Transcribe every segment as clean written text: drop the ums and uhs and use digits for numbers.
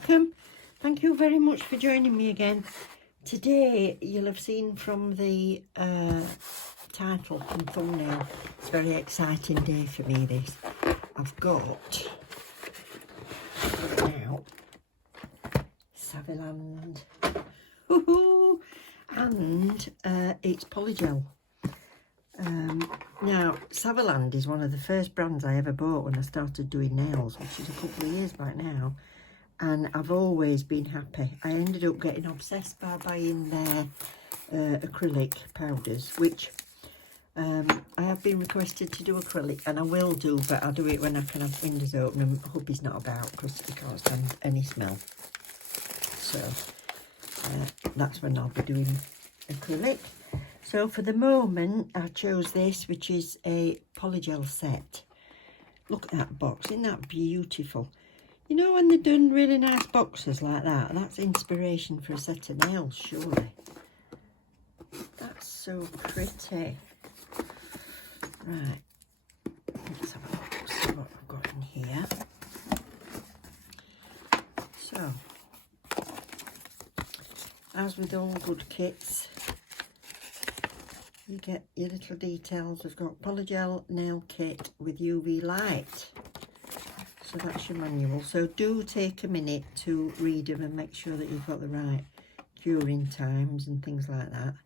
welcome. Thank you very much for joining me again. Today, you'll have seen from the title and thumbnail, it's a very exciting day for me, this. I've got now Saviland, and it's polygel. Now, Saviland is one of the first brands I ever bought when I started doing nails, which is a couple of years back now, and I've always been happy. I ended up getting obsessed by buying their acrylic powders, which I have been requested to do acrylic, and I will do, but I'll do it when I can have windows open and hubby's not about because he can't stand any smell. So that's when I'll be doing acrylic. So for the moment, I chose this, which is a polygel set. Look at that box, isn't that beautiful? You know when they're done really nice boxes like that, that's inspiration for a set of nails, surely. That's so pretty. Right, let's have a look, see what I've got in here. So, as with all good kits, you get your little details. We've got polygel nail kit with UV light. So that's your manual. So do take a minute to read them and make sure that you've got the right curing times and things like that.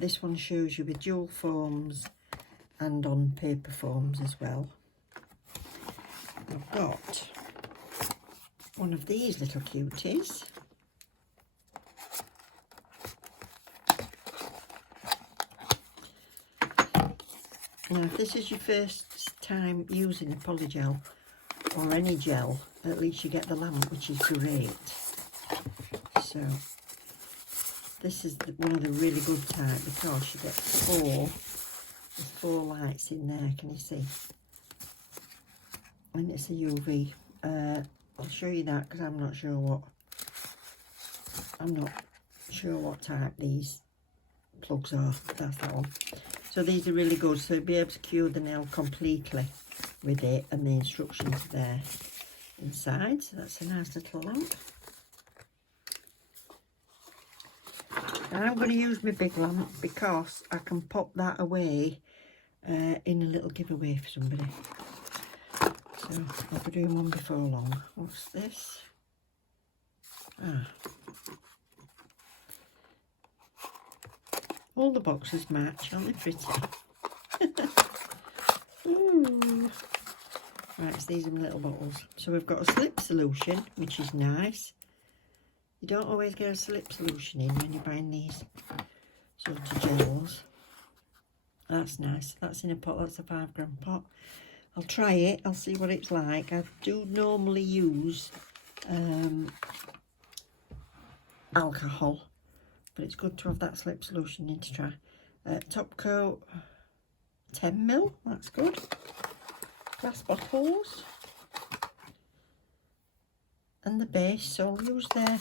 This one shows you with dual forms and on paper forms as well. I've got one of these little cuties. Now, if this is your first time using a polygel or any gel, at least you get the lamp, which is great. So this is one of the really good type because you get there's four lights in there, can you see? And it's a UV. I'll show you that because I'm not sure what type these plugs are. That's that one. So these are really good, so you'll be able to cure the nail completely with it, and the instructions are there inside. So that's a nice little lamp. Now I'm going to use my big lamp because I can pop that away in a little giveaway for somebody. So I'll be doing one before long. What's this? All the boxes match, aren't they pretty? Ooh. Right, so these are my little bottles. So we've got a slip solution, which is nice. You don't always get a slip solution in when you're buying these sort of gels. That's nice. That's in a pot. That's a 5 gram pot. I'll try it. I'll see what it's like. I do normally use alcohol, but it's good to have that slip solution in to try. Top coat 10ml, that's good. Glass bottles. And the base, so I'll use their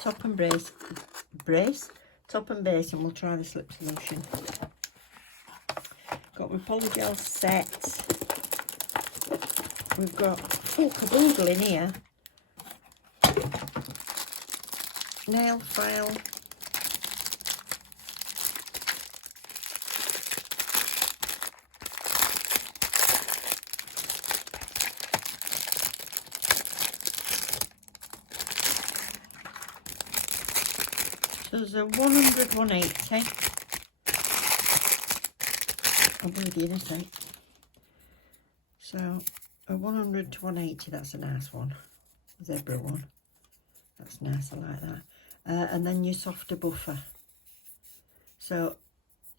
top and top and base, and we'll try the slip solution. Got my polygel set. We've got full caboodle in here. Nail file. So there's a 100, 180. I'll bring it in a sec. So a 100 to 180, that's a nice one. Zebra one. That's nice, I like that. And then your softer buffer. So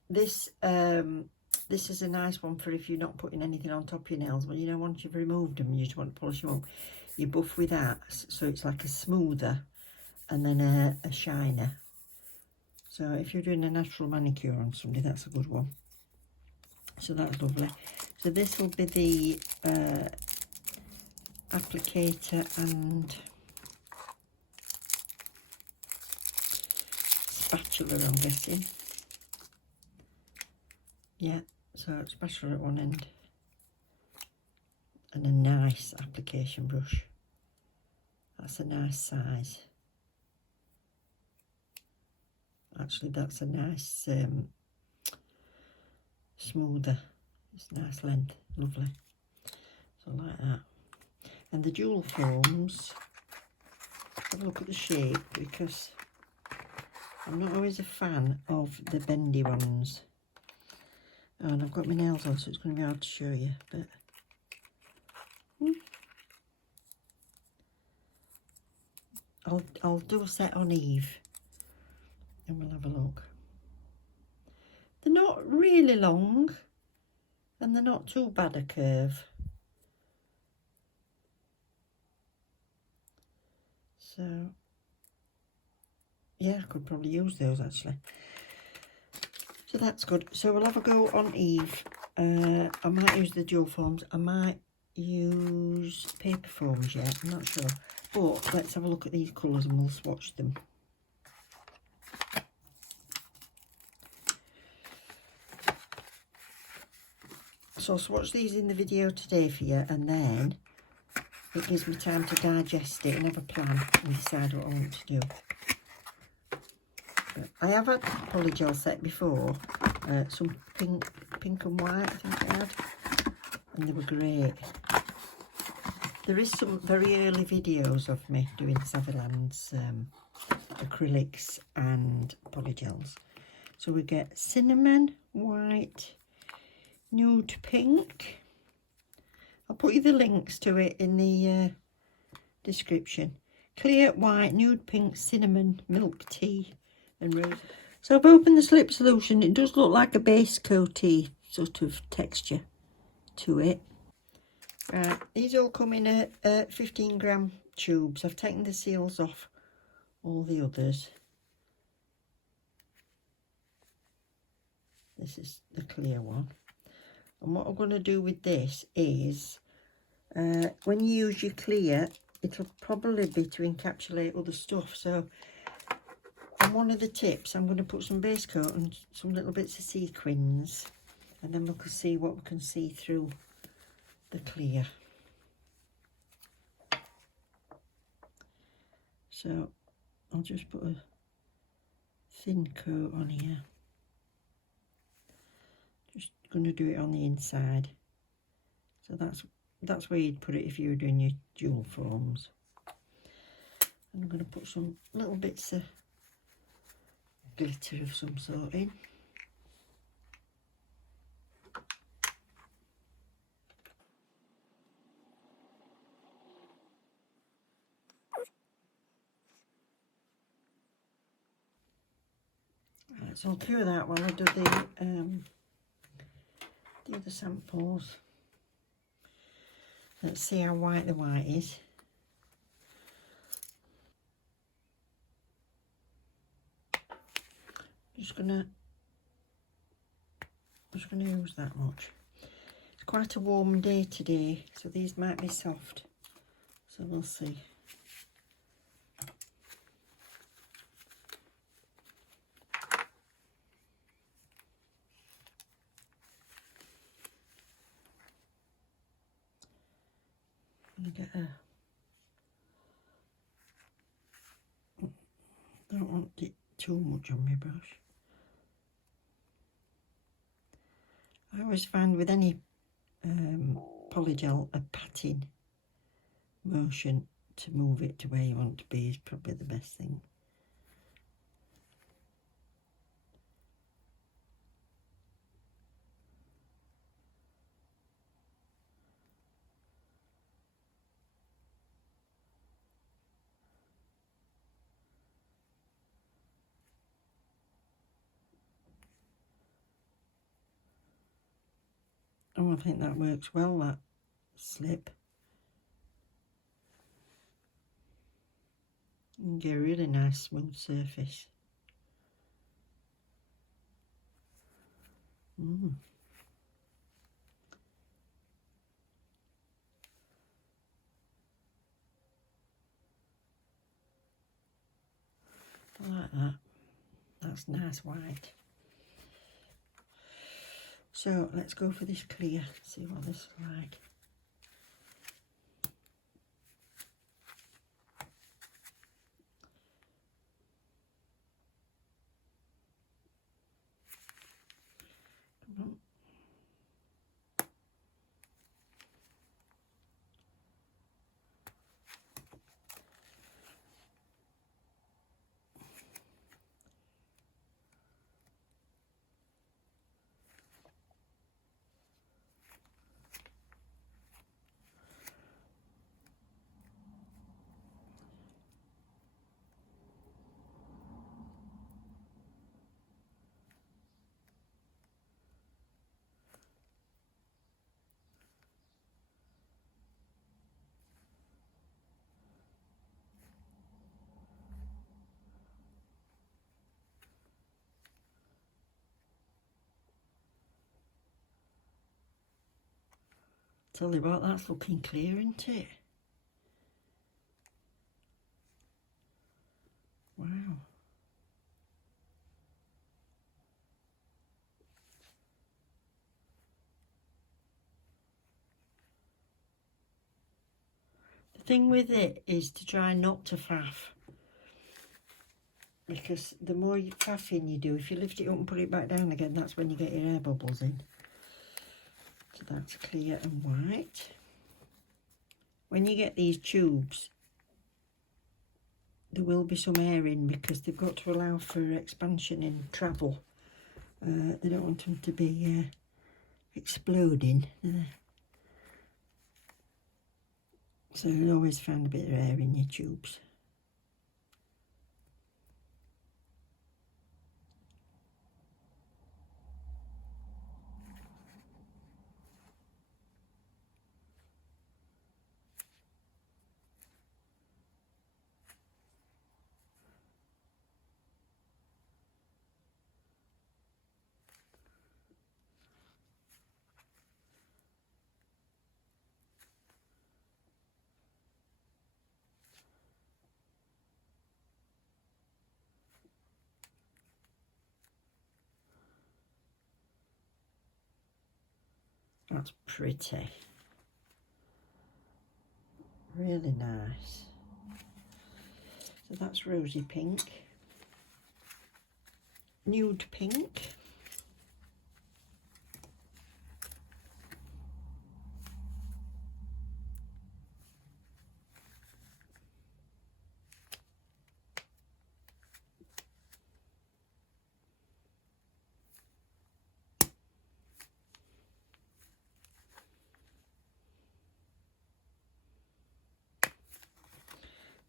this is a nice one for if you're not putting anything on top of your nails. Well, you know, once you've removed them and you just want to polish them up, you buff with that. So it's like a smoother and then a shiner. So if you're doing a natural manicure on somebody, that's a good one. So that's lovely. So this will be the applicator and spatula, I'm guessing. Yeah, so spatula at one end and a nice application brush. That's a nice size. Actually, that's a nice smoother. It's a nice length, lovely. So like that. And the dual foams, have a look at the shape, because I'm not always a fan of the bendy ones. Oh, and I've got my nails on, so it's going to be hard to show you, but I'll do a set on Eve and we'll have a look. They're not really long and they're not too bad a curve. So yeah, I could probably use those actually. So that's good. So we'll have a go on Eve. I might use the dual foams. I might use paper foams yet, I'm not sure. But let's have a look at these colours and we'll swatch them. So I'll swatch these in the video today for you, and then it gives me time to digest it and have a plan and decide what I want to do. But I have had polygel set before, some pink and white I think I had, and they were great. There is some very early videos of me doing Saviland's acrylics and polygels. So we get cinnamon, white, nude pink. I'll put you the links to it in the description. Clear, white, nude pink, cinnamon, milk tea and rose. So I've opened the slip solution. It does look like a base coaty sort of texture to it. Right, these all come in a 15 gram tubes. I've taken the seals off all the others. This is the clear one. And what I'm going to do with this is, when you use your clear, it'll probably be to encapsulate other stuff. So on one of the tips, I'm going to put some base coat and some little bits of sequins, and then we can see what we can see through the clear. So I'll just put a thin coat on here. Just going to do it on the inside. So that's where you'd put it if you were doing your dual foams. And I'm going to put some little bits of glitter of some sort in. Right, so I'll cure that while I do the other samples. Let's see how white the white is. Just gonna use that much. It's quite a warm day today, so these might be soft. So we'll see. I'm gonna get don't want it too much on my brush. I always find with any polygel, a patting motion to move it to where you want to be is probably the best thing. Oh, I think that works well, that slip. You can get a really nice smooth surface. I like that. That's nice white. So let's go for this clear, see what this is like. Tell you what, that's looking clear, isn't it? Wow. The thing with it is to try not to faff, because the more faffing you do, if you lift it up and put it back down again, that's when you get your air bubbles in. So that's clear and white. When you get these tubes, there will be some air in because they've got to allow for expansion in travel. They don't want them to be exploding. So you'll always find a bit of air in your tubes. That's pretty. Really nice. So that's rosy pink. Nude pink.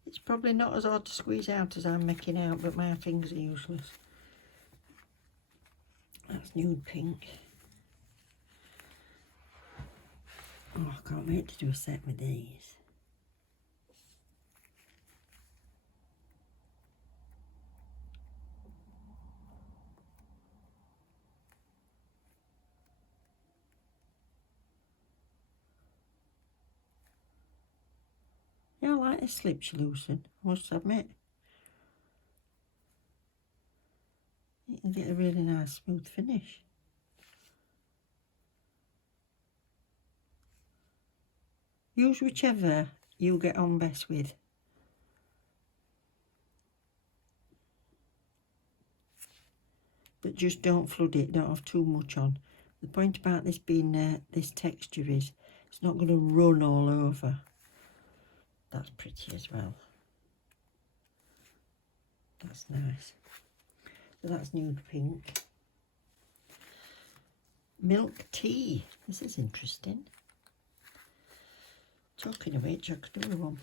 It's probably not as hard to squeeze out as I'm making out, but my fingers are useless. That's nude pink. Oh, I can't wait to do a set with these. Yeah, I like this slips loosen, I must admit. You can get a really nice smooth finish. Use whichever you get on best with. But just don't flood it, don't have too much on. The point about this being this texture is it's not going to run all over. That's pretty as well. That's nice. So that's nude pink. Milk tea. This is interesting. Talking of which, I could do one.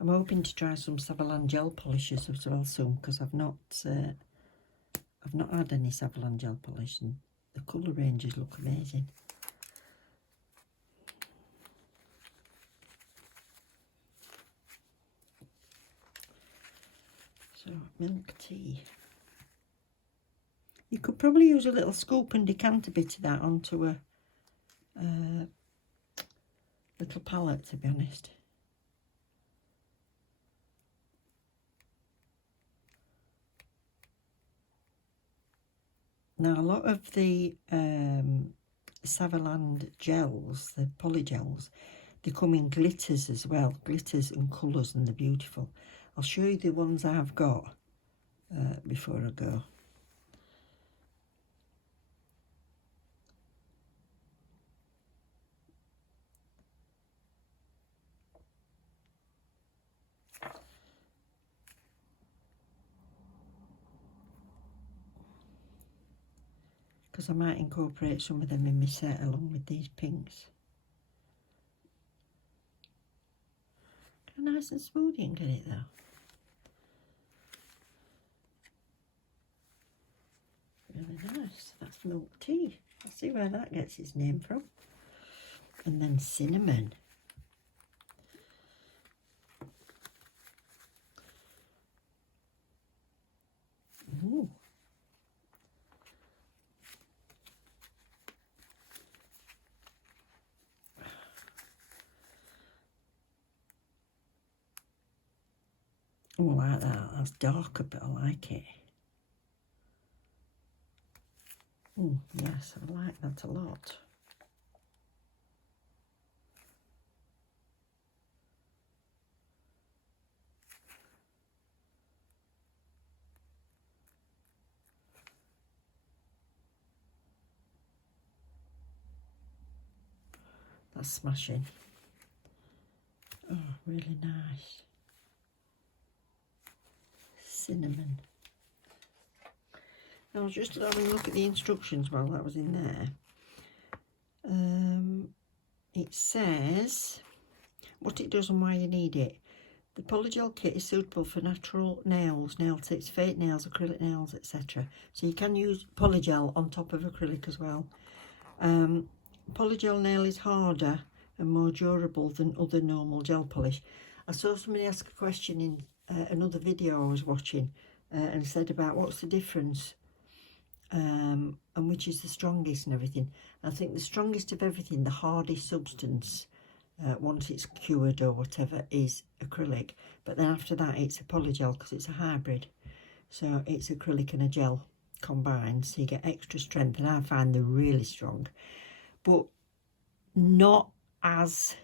I'm hoping to try some Saviland gel polishes as well soon, because I've not had any Saviland gel polish, and the colour ranges look amazing. So milk tea. You could probably use a little scoop and decant a bit of that onto a little palette, to be honest. Now, a lot of the Saviland gels, the polygels, they come in glitters as well, glitters and colours, and they're beautiful. I'll show you the ones I've got before I go. Because I might incorporate some of them in my set along with these pinks. How nice and smooth you can get it though. Really nice. That's milk tea. I'll see where that gets its name from. And then cinnamon. Ooh. Oh, I like that. That's darker, but I like it. Oh, yes, I like that a lot. That's smashing. Oh, really nice. Cinnamon. I was just having a look at the instructions while that was in there. It says what it does and why you need it. The polygel kit is suitable for natural nails, nail tips, fake nails, acrylic nails, etc. So you can use polygel on top of acrylic as well. Polygel nail is harder and more durable than other normal gel polish. I saw somebody ask a question in another video I was watching and said about what's the difference and which is the strongest and everything. I think the strongest of everything, the hardest substance, once it's cured or whatever, is acrylic. But then after that it's a polygel because it's a hybrid. So it's acrylic and a gel combined, so you get extra strength, and I find they're really strong. But not as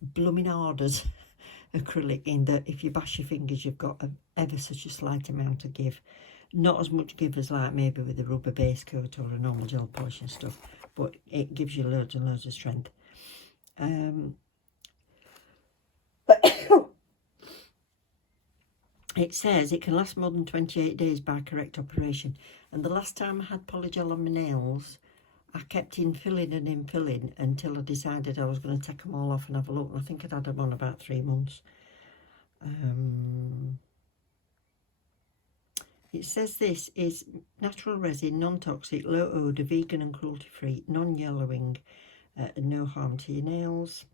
blooming hard as acrylic, in that if you bash your fingers you've got ever such a slight amount of give. Not as much give as like maybe with a rubber base coat or a normal gel polish and stuff, but it gives you loads and loads of strength. It says it can last more than 28 days by correct operation, and the last time I had polygel on my nails I kept infilling and infilling until I decided I was going to take them all off and have a look, and I think I'd had them on about 3 months. It says this is natural resin, non-toxic, low odour, vegan and cruelty-free, non-yellowing, and no harm to your nails.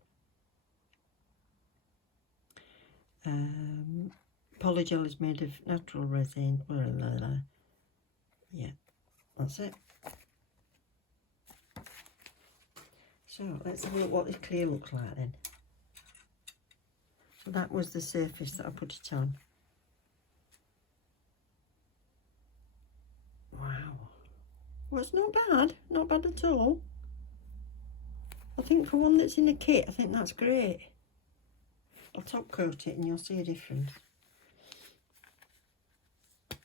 Polygel is made of natural resin. Blah, blah, blah. Yeah, that's it. So let's have a look what this clear looks like then. So that was the surface that I put it on. Wow. Well, it's not bad. Not bad at all. I think for one that's in a kit, I think that's great. I'll top coat it and you'll see a difference. It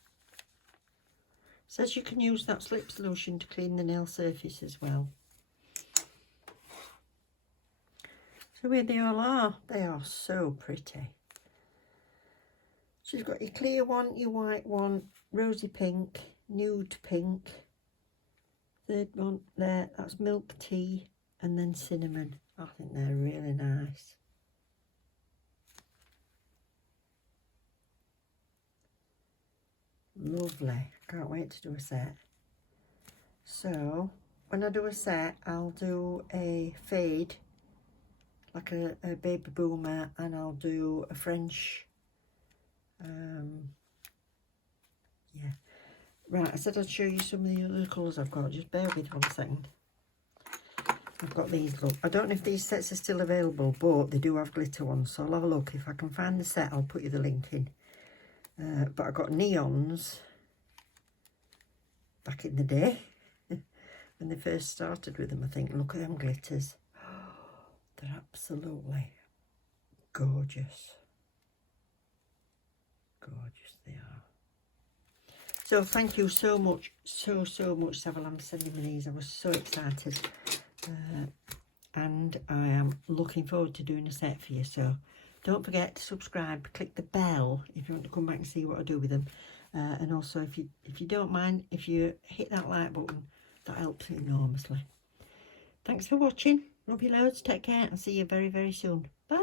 says you can use that slip solution to clean the nail surface as well. So here they all are. They are so pretty. So you've got your clear one, your white one, rosy pink, nude pink. Third one there, that's milk tea, and then cinnamon. I think they're really nice. Lovely. Can't wait to do a set. So when I do a set, I'll do a fade, like a baby boomer, and I'll do a French. Yeah. Right, I said I'd show you some of the other colours I've got. Just bear with 1 second. I've got these, look. I don't know if these sets are still available, but they do have glitter ones. So I'll have a look. If I can find the set, I'll put you the link in. But I've got neons back in the day. When they first started with them, I think. Look at them glitters. They're absolutely gorgeous. Gorgeous they are. So thank you so much, so much, Saviland, for sending me these. I was so excited. And I am looking forward to doing a set for you. So don't forget to subscribe, click the bell if you want to come back and see what I do with them. And also, if you don't mind, if you hit that like button, that helps enormously. Thanks for watching. Love you loads. Take care. I'll see you very, very soon. Bye.